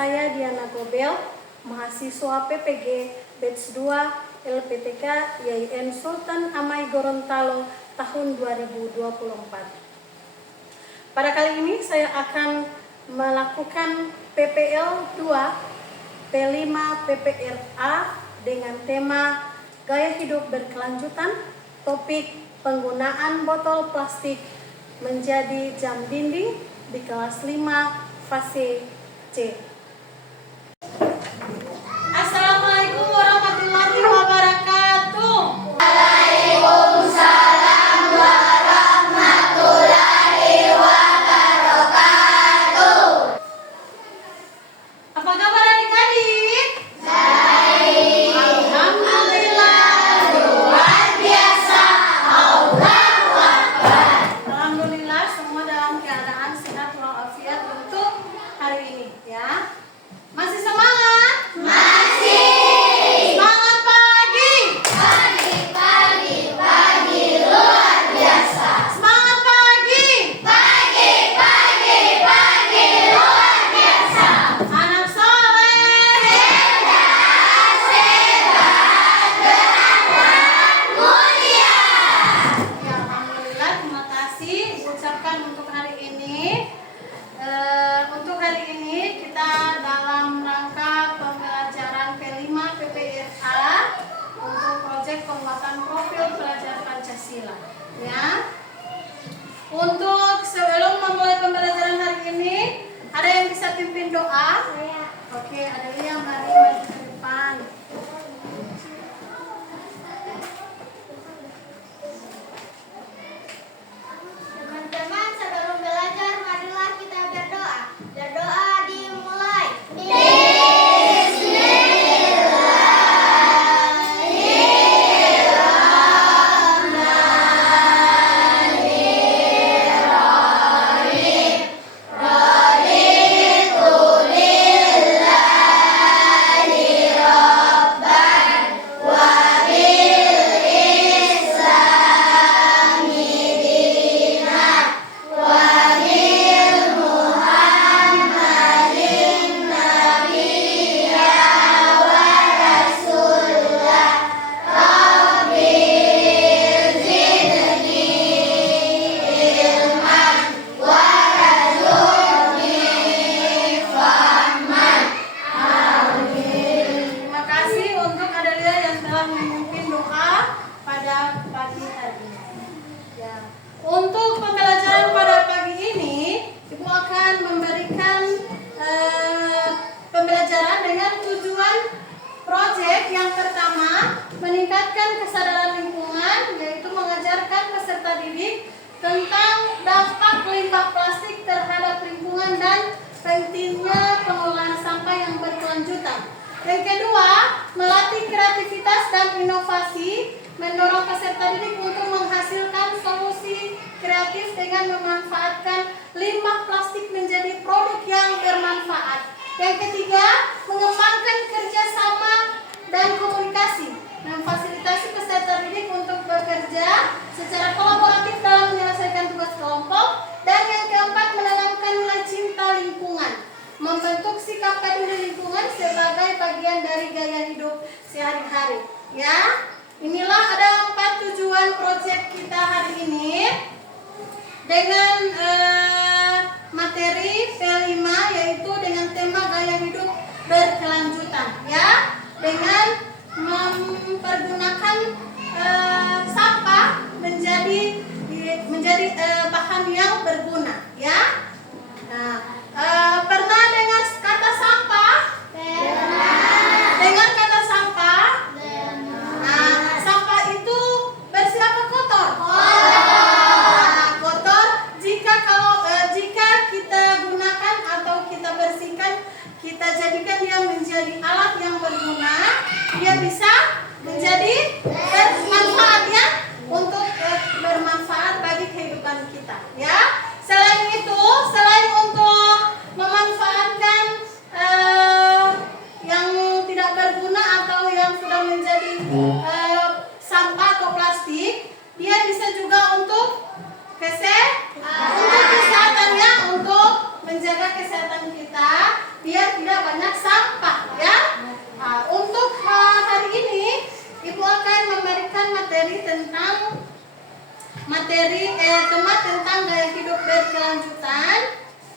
saya Diana Gobel, mahasiswa PPG Batch 2 LPTK YIN Sultan Amai Gorontalo tahun 2024. Pada kali ini saya akan melakukan PPL 2 P5 PPRA dengan tema Gaya Hidup Berkelanjutan, topik penggunaan botol plastik menjadi jam dinding di kelas 5 fase C. Assalamualaikum warahmatullahi wabarakatuh. Waalaikumsalam warahmatullahi wabarakatuh. Apa kabar adik-adik? Baik. Alhamdulillah. Luar biasa. Allahu Akbar. Alhamdulillah semua dalam keadaan sehat walafiat untuk hari ini ya. Masih semangat? Masih. Semangat pagi. Pagi luar biasa. Semangat pagi. Pagi luar biasa. Anak soleh. Sehat, beranak, mulia. Ya, alhamdulillah, terima kasih ucapkan untuk hari ini. Untuk hari ini kita dalam rangka pembelajaran P5 PPRA untuk proyek pembuatan profil pelajar Pancasila. Ya. Untuk sebelum memulai pembelajaran hari ini, ada yang bisa pimpin doa? Oke, ada yang mari maju ke depan. Teman-teman, sebelum belajar, marilah kita berdoa. Berdoa dimulai. Terima kasih untuk Adelia yang telah memimpin doa pada pagi hari ini. Ya. Untuk pembelajaran pada pagi ini, Ibu akan memberikan pembelajaran dengan tujuan proyek yang pertama, meningkatkan kesadaran lingkungan, yaitu mengajarkan peserta didik tentang dampak limbah plastik terhadap lingkungan dan pentingnya pengelolaan sampah yang berkelanjutan. Yang kedua, melatih kreativitas dan inovasi, mendorong peserta didik untuk menghasilkan solusi kreatif dengan memanfaatkan limbah plastik menjadi produk yang bermanfaat. Yang ketiga, mengembangkan kerjasama dan komunikasi, memfasilitasi peserta didik untuk bekerja secara kolaboratif dalam menyelesaikan tugas kelompok. Dan yang keempat, menanamkan nilai cinta lingkungan, membentuk sikap peduli lingkungan sebagai bagian dari gaya hidup sehari-hari. Ya, inilah ada 4 tujuan proyek kita hari ini dengan materi P5, yaitu dengan tema gaya hidup berkelanjutan. Ya, dengan mempergunakan sampah menjadi bahan yang berguna. Ya. Nah, pernah dengar kata sampah? Dengar kata sampah? Nah, sampah itu bersih apa kotor? Nah, kotor. Jika kita gunakan atau kita bersihkan, kita jadikan dia menjadi alat yang berguna, dia bisa menjadi bermanfaat ya, untuk bermanfaat bagi kehidupan kita. Ya. Selain itu, selain untuk memanfaatkan yang tidak berguna atau yang sudah menjadi sampah atau plastik, dia bisa juga untuk kesehatannya, untuk menjaga kesehatan kita biar tidak banyak tema tentang gaya hidup berkelanjutan,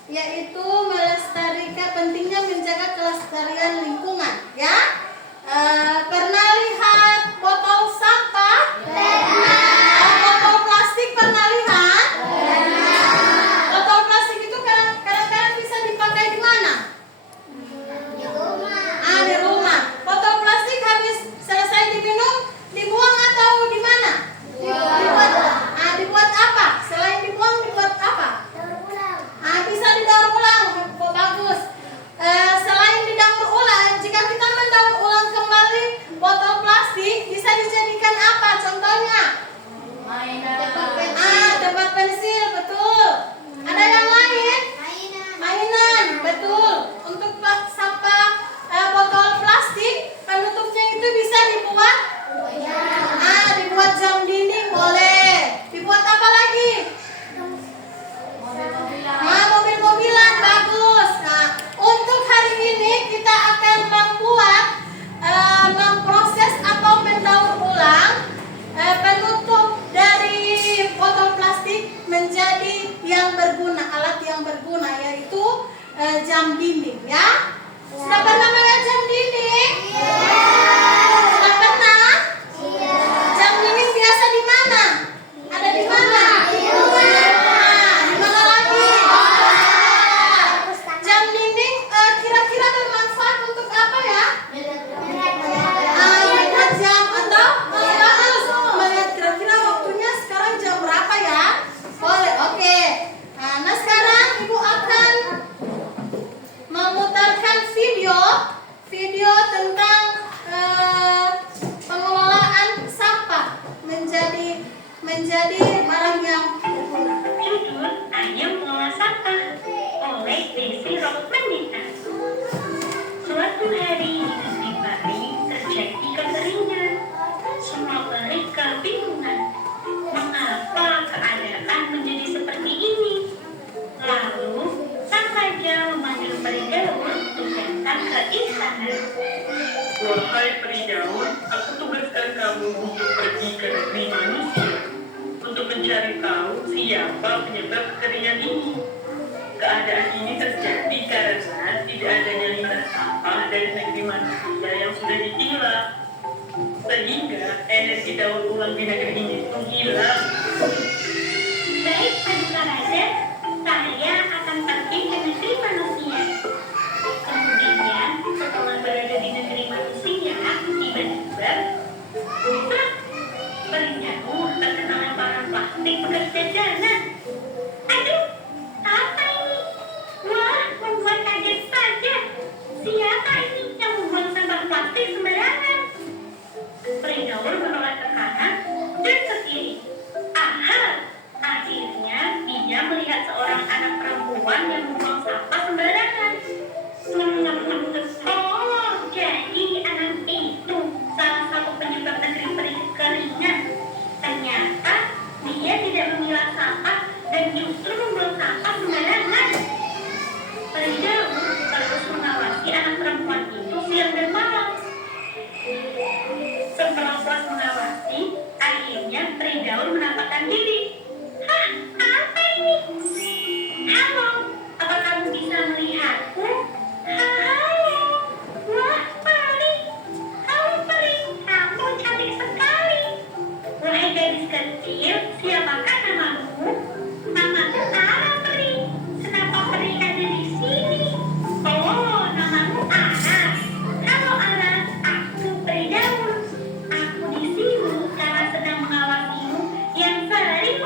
yaitu melestarikan, pentingnya menjaga kelestarian lingkungan, ya. Pernah lihat botol sampah? Botol plastik pernah lihat? Botol plastik itu kadang-kadang bisa dipakai di mana? Di rumah. Di rumah. Botol plastik habis selesai diminum, dibuang atau di mana? Dibuat apa? Selain dibuang, dibuat apa? Daur ulang. Bisa didaur ulang. Bagus. Selain didaur ulang, jika kita mendaur ulang kembali botol plastik, bisa dijadikan apa? Contohnya? Tempat pensil, betul. Ada yang lain? Mainan, betul. Untuk sampah botol plastik, penutupnya itu bisa dibuat? Dibuat jam dinding, boleh. Dibuat apa lagi? Mobil-mobilan, bagus. Nah, untuk hari ini kita akan memproses atau mendaur ulang penutup dari botol plastik menjadi yang berguna, alat yang berguna, yaitu jam dinding, ya. Sudah pernah melihat jam dinding? Sudah pernah? Jam dinding biasa di mana? Ada di mana? Di mana lagi? Jam dinding kira-kira bermanfaat untuk apa ya? Melihat jam atau bagus. Melihat kira-kira waktunya sekarang jam berapa ya? Boleh, oke. Nah, sekarang Ibu akan memutarkan video tentang pengelolaan sampah menjadi barang yang berguna. Judul Ayo Mengolah Sampah oleh Desi Rokmanita. Suatu hari di negeri Bali terjadi kekeringan. Semua mereka bingungan. Mengapa keadaan menjadi seperti ini? Lalu sang raja memanggil peri Daur untuk datang ke istana. Wahai peri Daur, aku tugaskan kamu untuk pergi ke negeri manusia untuk mencari tahu siapa penyebab kekeringan ini. Keadaan ini terjadi karena tidak adanya limbah sampah dari negeri manusia yang sudah dipilah, sehingga energi daur ulang di negeri ini pun hilang. Baik, Paduka Raja, saya akan pergi ke negeri manusia. Kemudian, setelah berada di negeri manusia, tiba-tiba, plak, peri Daur terkena lemparan plastik bekas jajanan. Aduh, apa ini? Wah, membuat kaget saja. Siapa ini yang membuang sampah plastik sembarangan? Peri Daur menoleh ke kanan dan ke kiri. Aha! Akhirnya dia melihat seorang anak perempuan yang membuang sampah sembarangan. Oh, jadi anak itu salah satu penyebab negeri peri kekeringan. Ternyata dia tidak memilah sampah dan justru membuang sampah sembarangan. Peri Daur terus mengawasi anak perempuan itu siang dan malam. Setelah puas mengawasi, akhirnya peri Daur menampakkan diri. Hah, apa ini? Halo, apa kamu bisa melihatku? Halo, wah peri. Halo peri, kamu cantik sekali. Wahai gadis kecil, siapakah namamu? Namaku Ara peri. Kenapa peri ada di sini? Oh, namamu Aras. Halo Aras, aku peri Daur. Aku di sini karena sedang mengawasimu yang sering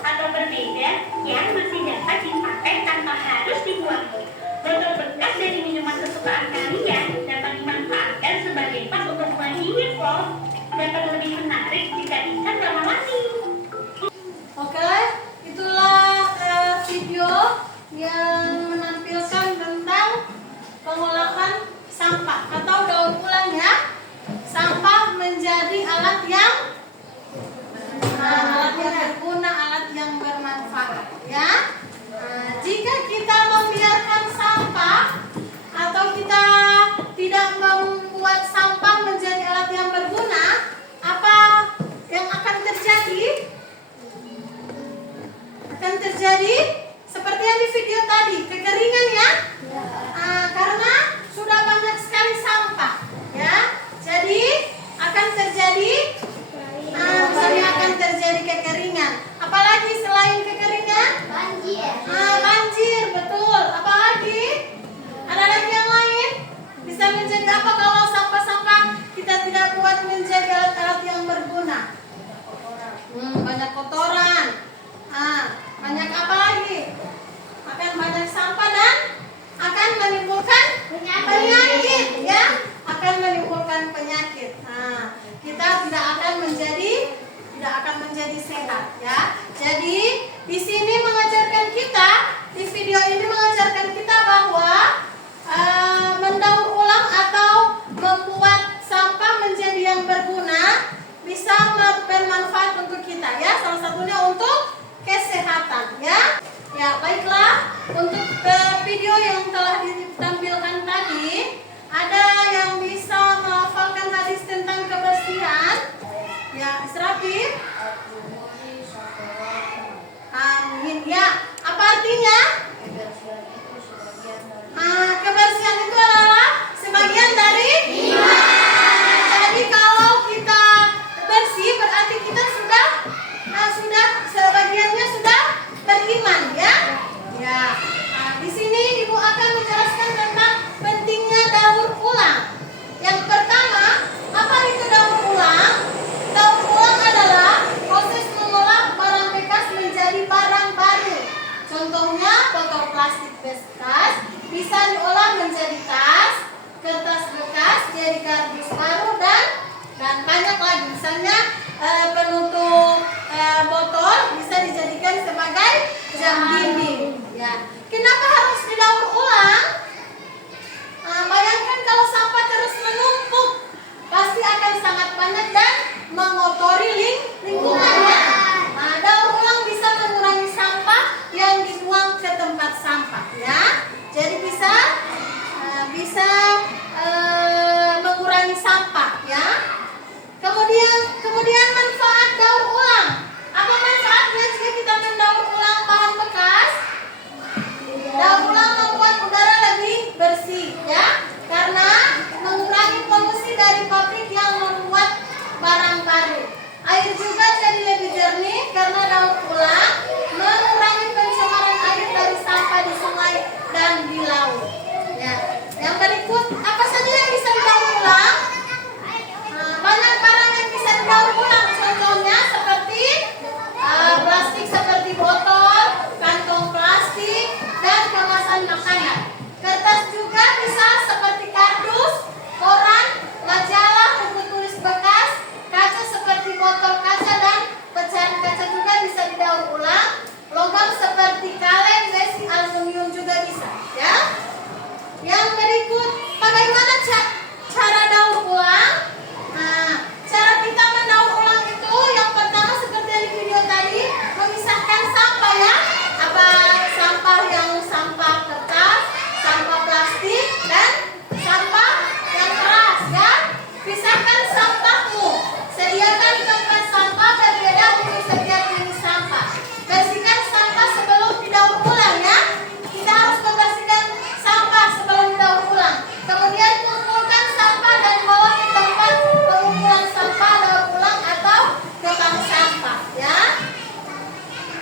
atau berbeda yang masih dapat dipakai tanpa harus dibuang. Botol bekas dari minuman kesukaan kalian dapat dimanfaatkan sebagai pas untuk buang dingin loh. Dapat lebih menarik jika dicat lama-lama. Oke, itulah video yang menampilkan tentang pengolahan sampah atau daur ulang ya. Sampah menjadi alat yang berguna, alat yang bermanfaat ya. Jika kita membiarkan sampah atau kita tidak membuat sampah menjadi alat yang berguna, apa yang akan terjadi? Akan terjadi seperti yang di video tadi, kekeringan ya. Karena sudah banyak sekali sampah ya. Jadi akan terjadi kekeringan. Apalagi selain kekeringan? Banjir. Banjir, betul. Apalagi? Ada lagi yang lain? Bisa menjadi apa kalau sampah-sampah kita tidak buat menjadi alat-alat yang berguna? Banyak kotoran. Banyak apa lagi? Akan banyak sampah dan akan menimbulkan penyakit ya. Akan menimbulkan penyakit. Kita tidak akan menjadi sehat ya. Jadi di sini mengajarkan kita, di video ini mengajarkan kita bahwa mendaur ulang atau membuat sampah menjadi yang berguna bisa bermanfaat untuk kita ya. Salah satunya untuk kesehatan ya. Ya, baiklah, untuk video yang telah ditampilkan tadi, ada yang bisa melafalkan hadis tentang kebersihan? Ya, Israfil. Amin. Ya, apa artinya? Kebersihan itu adalah sebagian dari iman. Jadi kalau kita bersih berarti kita sudah sebagiannya sudah beriman ya. Ya. Di sini Ibu akan menjelaskan tentang pentingnya daur ulang. Yang pertama, apa itu daur ulang? Daur ulang adalah proses mengolah barang bekas menjadi barang baru. Contohnya botol plastik bekas bisa diolah menjadi tas, kertas bekas jadi kardus baru dan banyak lagi. Misalnya penutup botol bisa dijadikan sebagai jam dinding. Ya. Kenapa harus didaur ulang? Bayangkan kalau sampah terus menumpuk, pasti akan sangat banyak dan mengotori lingkungannya. Daur ulang bisa mengurangi sampah yang dibuang ke tempat sampah ya. Jadi bisa mengurangi sampah ya. Kemudian manfaat daur ulang. Apa manfaatnya jika kita mendaur ulang bahan bekas? Daur ulang membuat udara lebih bersih ya, karena mengurangi polusi dari pabrik yang membuat barang baru. Air juga jadi lebih jernih karena daur ulang mengurangi pencemaran air dari sampah di sungai dan di laut. Ya. Yang berikut, apa saja yang bisa didaur ulang? Banyak barang yang bisa didaur ulang. Contohnya seperti plastik seperti botol, kantong plastik, dan kemasan makanan. Kertas juga bisa seperti kardus, koran, majalah, buku tulis bekas, kaca seperti botol kaca dan pecahan kaca juga bisa didaur ulang. Logam seperti kaleng, besi, aluminium juga bisa ya. Yang berikut, bagaimana cara daur ulang? Cara kita mendaur ulang itu yang pertama seperti di video tadi, memisahkan sampah ya. Apa sampah yang sampah kertas, sampah plastik, dan sampah yang keras ya. Pisahkan sampahmu. Sediakan tempat sampah berbeda untuk setiap jenis sampah. Bersihkan sampah sebelum didaur ulang ya. Kita harus membersihkan sampah sebelum didaur ulang. Kemudian kumpulkan sampah dan bawa ke tempat pengumpulan sampah daur ulang atau ke bank sampah ya.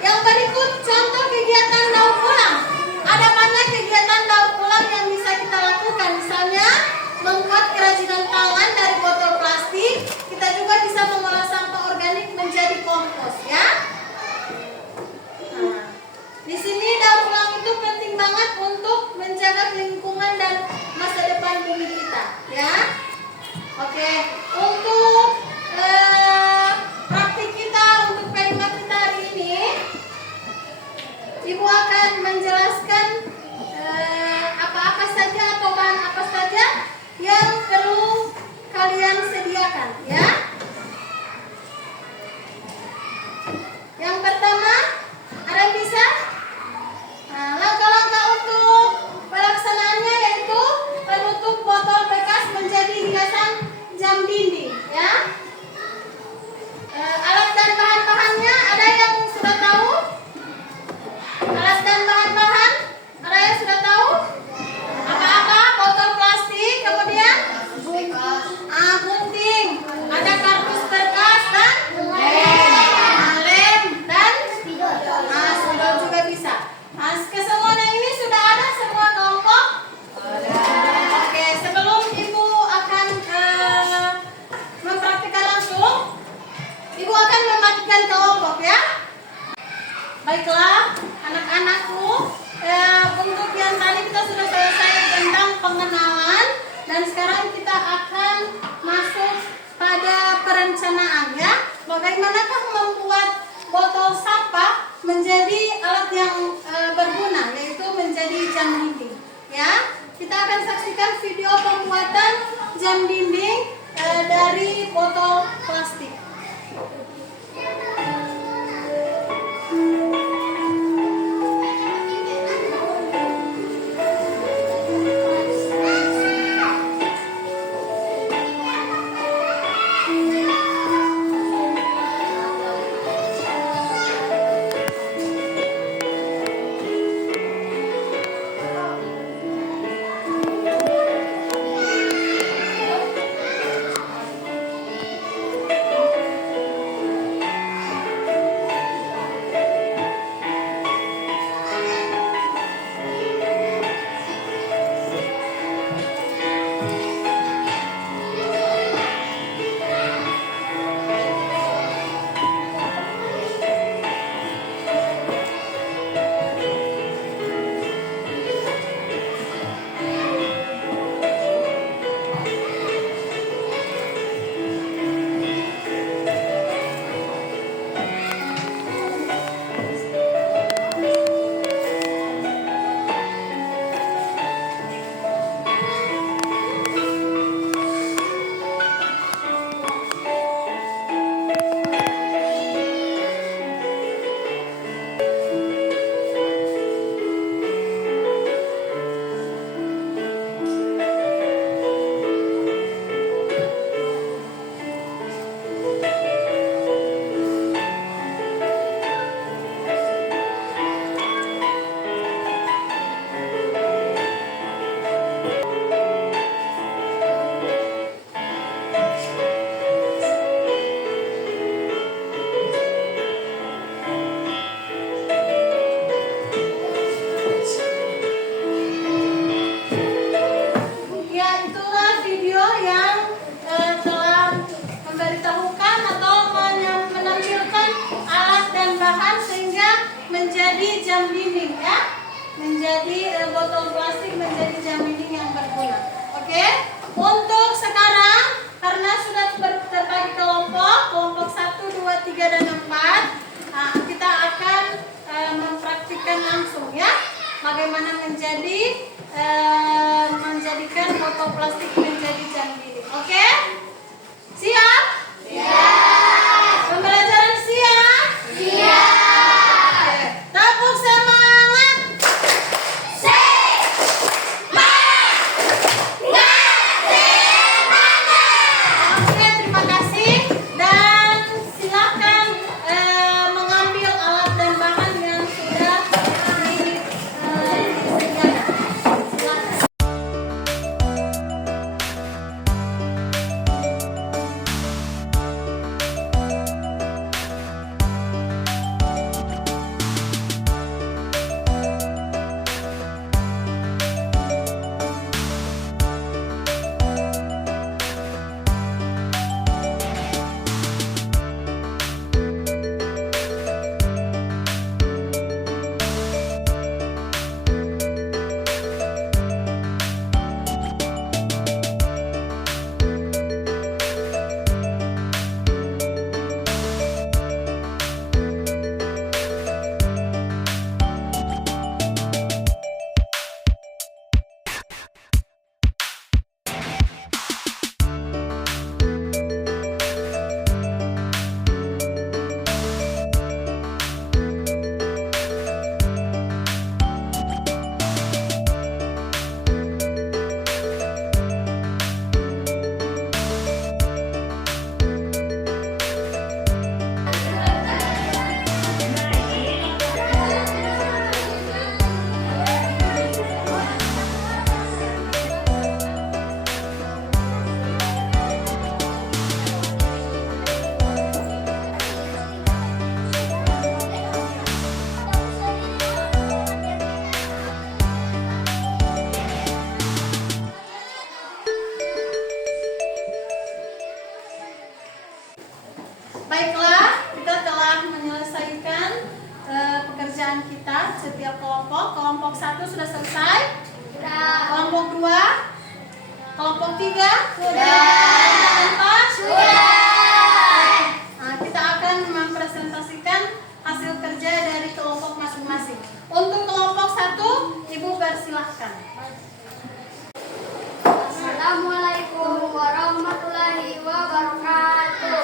Yang berikut contoh kegiatan daur ulang. Ada banyak kegiatan daur ulang yang bisa kita lakukan. Misalnya membuat kerajinan tangan dari botol plastik. Kita juga bisa mengolah sampah organik menjadi kompos ya. Baiklah, anak-anakku, untuk yang tadi kita sudah selesai tentang pengenalan dan sekarang kita akan masuk pada perencanaan ya. Bagaimanakah membuat botol sampah menjadi alat yang berguna, yaitu menjadi jam dinding ya. Kita akan saksikan video pembuatan jam dinding dari botol plastik. Jam dinding ya, menjadi botol plastik menjadi jam dinding yang berguna. Oke, untuk sekarang karena sudah terbagi kelompok 1, 2, 3 dan 4, kita akan mempraktikkan langsung ya bagaimana menjadikan botol plastik menjadi jam dinding. Oke, siap? Siap. Pembelajaran siap? Siap. Tepuk semangat. Oke, terima kasih dan silakan mengambil alat dan bahan yang sudah disediakan. Silakan. pekerjaan kita setiap kelompok. Kelompok 1 sudah selesai? Kelompok 2? Kelompok 3? Kelompok 4? Nah, kita akan mempresentasikan hasil kerja dari kelompok masing-masing. Untuk kelompok 1, Ibu persilahkan. Assalamualaikum warahmatullahi wabarakatuh.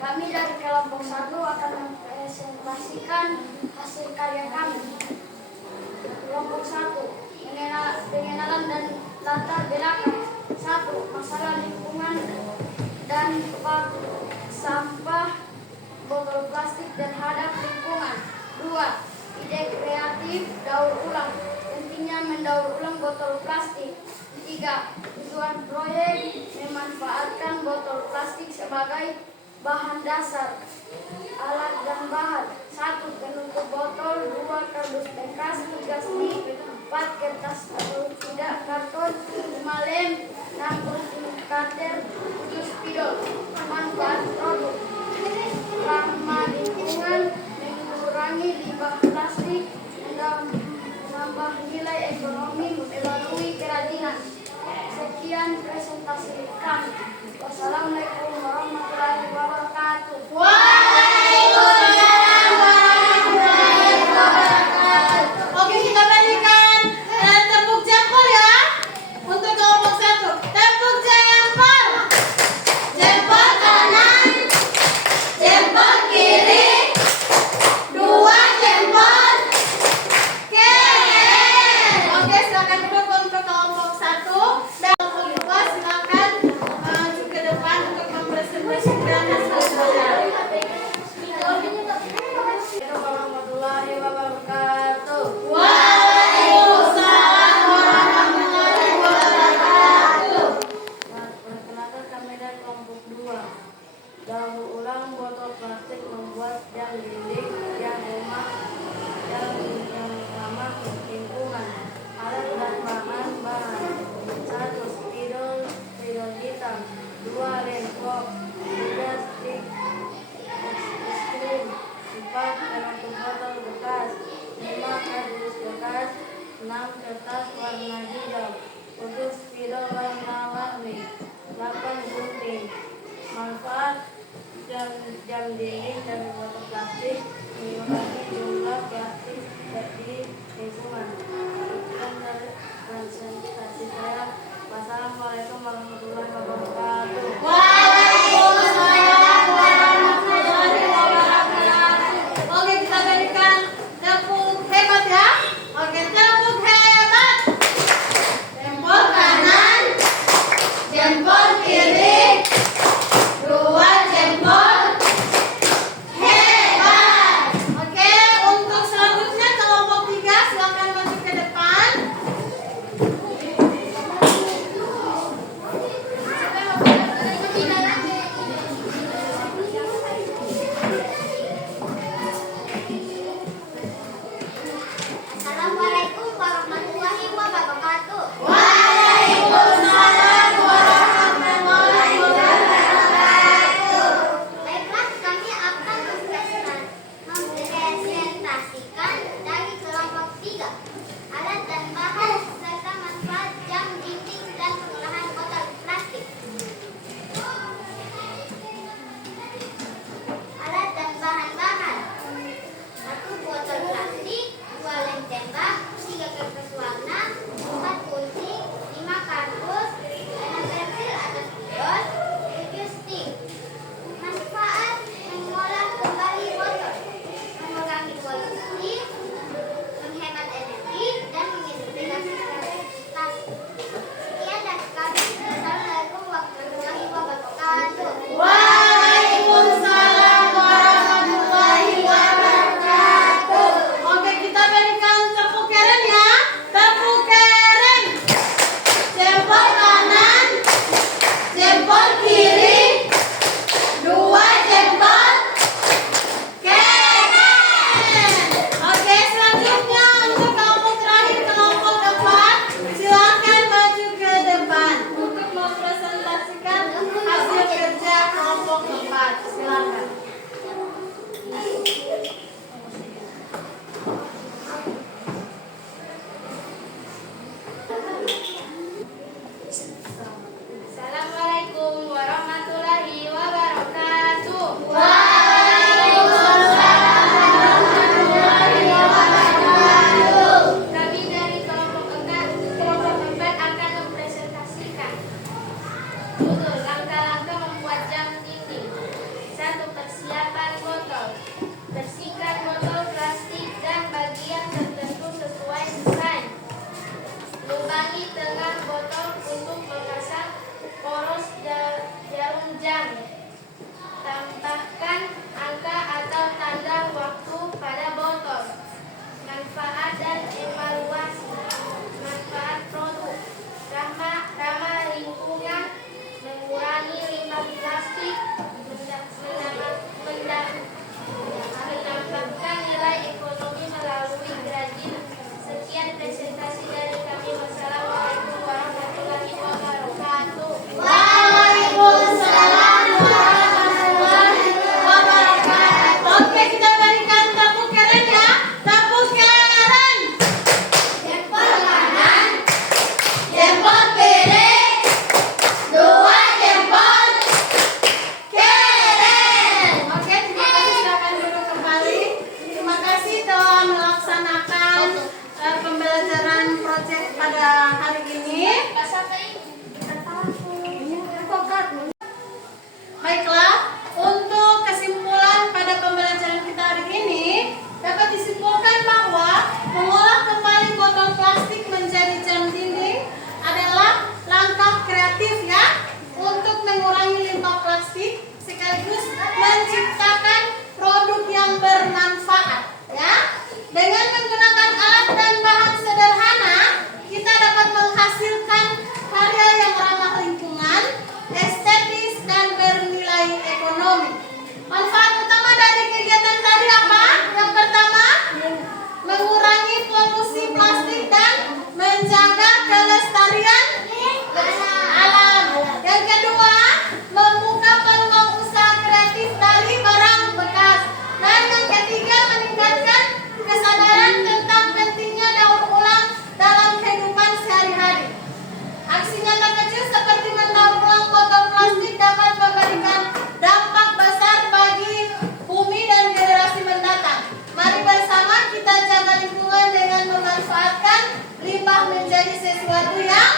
Kami dari kelompok 1 akan mempresentasikan hasil karya kami. Kelompok 1, pengenalan dan latar belakang. 1. Masalah lingkungan dan sampah botol plastik terhadap lingkungan. 2. Ide kreatif daur ulang. Pentingnya mendaur ulang botol plastik. 3. Tujuan proyek memanfaatkan botol plastik sebagai bahan dasar, alat dan bahan. 1. Penutup botol. 2. Kardus bekas. 3. Stik. 4. Kertas atau tidak karton. 5. Lem. 6. Gunting karter. 7. Spidol. Manfaat produk: ramah lingkungan, mengurangi limbah plastik, menambah nilai ekonomi melalui kerajinan. Sekian presentasi kami. Wassalamualaikum warahmatullahi wabarakatuh. Waalaikumsalam warahmatullahi wabarakatuh. Oke, kita berikan tepuk jempol ya. Untuk kelompok 1, tepuk jempol. Jempol kanan, jempol kiri, 2 jempol. Oke, silakan duduk untuk kelompok 1. Dan kelompok 2 silakan maju ke depan untuk mempresentasikan hasil kerja. Warahmatullahi wabarakatuh. Waalaikumsalam warahmatullahi wabarakatuh. Perkenalkan kami dari kelompok 2. Daur ulang botol plastik membuat yang dinding, yang rumah, yang ramah lingkungan. Alat dan bahan-bahan. 1. Spidol hitam. 2. Rainbow. 3. Stik es krim. 4. Penutup botol bekas. 5. Kardus bekas. 6. Kertas warna hijau. 7. Spidol warna-warni. 8. Gunting. Manfaat jam dinding dari botol plastik: mengurangi jumlah plastik di lingkungan. Sekian dari presentasi saya. Wassalamualaikum warahmatullahi wabarakatuh. Waalaikumsalam warahmatullahi wabarakatuh. Oke, kita berikan tepuk hebat ya. Oke, tepuk hebat. Jempol kanan, jempol kiri, 2 jempol. Hebat. Oke, untuk selanjutnya kelompok 3 silakan maju ke depan. ekonomi. Manfaat utama dari kegiatan tadi apa? Yang pertama, mengurangi polusi plastik dan menjaga kelestarian alam. Yang kedua, membuka peluang usaha kreatif dari barang bekas. Dan yang ketiga, meningkatkan kesadaran tentang pentingnya daur ulang dalam kehidupan sehari-hari. Aksi nyata kecil seperti mendaur ulang botol plastik dapat memberikan dampak besar bagi bumi dan generasi mendatang. Mari bersama kita jaga lingkungan dengan memanfaatkan limbah menjadi sesuatu yang